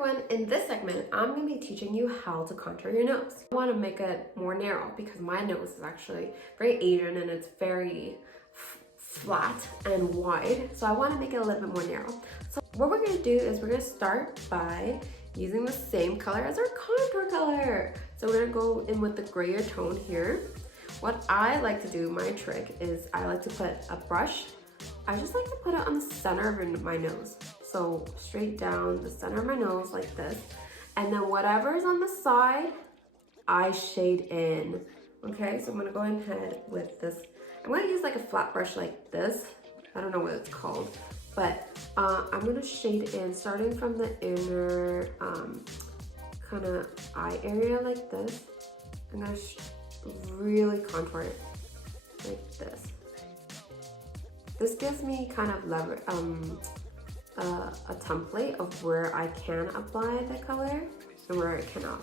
everyone, in this segment I'm going to be teaching you how to contour your nose. I want to make it more narrow because my nose is actually very Asian and it's very flat and wide, so I want to make it a little bit more narrow. So what we're going to do is we're going to start by using the same color as our contour color. So we're going to go in with the grayer tone here. What I like to do, my trick, is I like to put a brush. I just like to put it on the center of my nose. So straight down the center of my nose like this. And then whatever's on the side, I shade in. Okay, so I'm gonna go ahead with this. I'm gonna use like a flat brush like this. I don't know what it's called, but I'm gonna shade in starting from the inner kind of eye area like this. I'm gonna really contour it like this. This gives me kind of a template of where I can apply the color and where I cannot.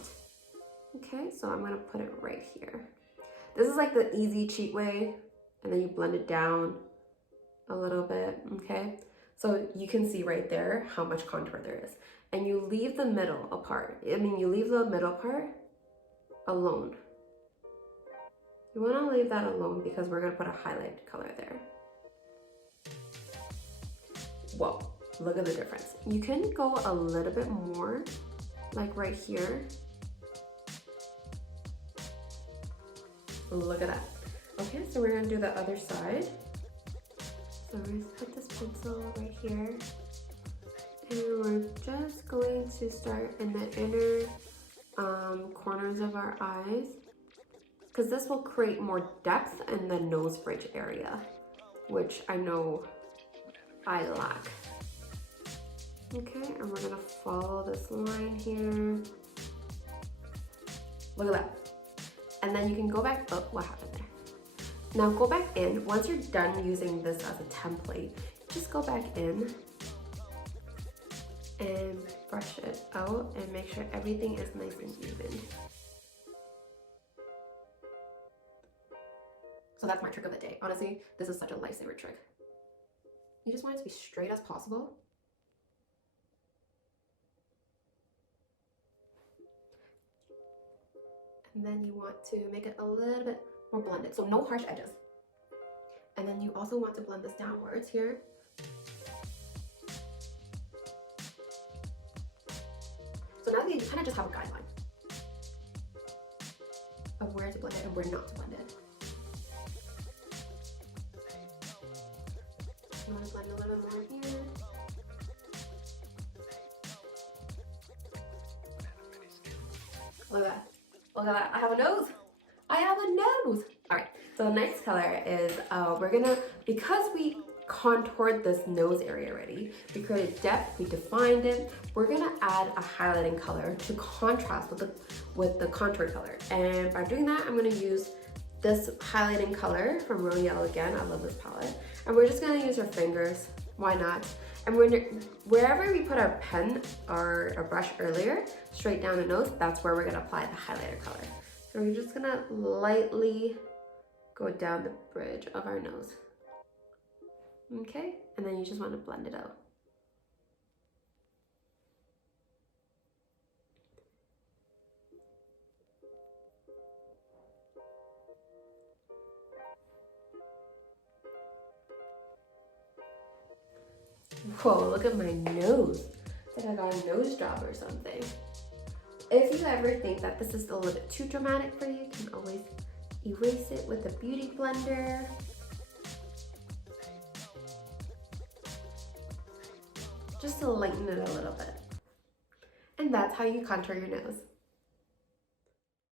Okay, so I'm gonna put it right here. This is like the easy cheat way, and then you blend it down a little bit, okay? So you can see right there how much contour there is. And you leave the middle apart. You leave the middle part alone. You wanna leave that alone because we're gonna put a highlight color there. Whoa, look at the difference. You can go a little bit more, like right here. Look at that. Okay, so we're gonna do the other side. So we're gonna put this pencil right here. And we're just going to start in the inner corners of our eyes, because this will create more depth in the nose bridge area, which I know I lack. Okay, and we're gonna follow this line here. Look at that. And then you can go back, oh, what happened there? Now go back in. Once you're done using this as a template, just go back in and brush it out and make sure everything is nice and even. So that's my trick of the day. Honestly, this is such a lifesaver trick. You just want it to be straight as possible. And then you want to make it a little bit more blended, so no harsh edges. And then you also want to blend this downwards here. So now you kind of just have a guideline of where to blend it and where not to blend it. You want to blend a little bit more here. Look at that. Look at that. I have a nose. I have a nose. All right. So the next color is we're gonna, because we contoured this nose area already, we created depth, we defined it. We're gonna add a highlighting color to contrast with the contour color. And by doing that, I'm gonna use this highlighting color from Royale again. I love this palette. And we're just gonna use our fingers. Why not? And wherever we put our pen or our brush earlier, straight down the nose, that's where we're gonna apply the highlighter color. So we're just gonna lightly go down the bridge of our nose. Okay, and then you just wanna blend it out. Whoa, look at my nose. It's like I got a nose job or something. If you ever think that this is a little bit too dramatic for you, you can always erase it with a beauty blender. Just to lighten it a little bit. And that's how you contour your nose.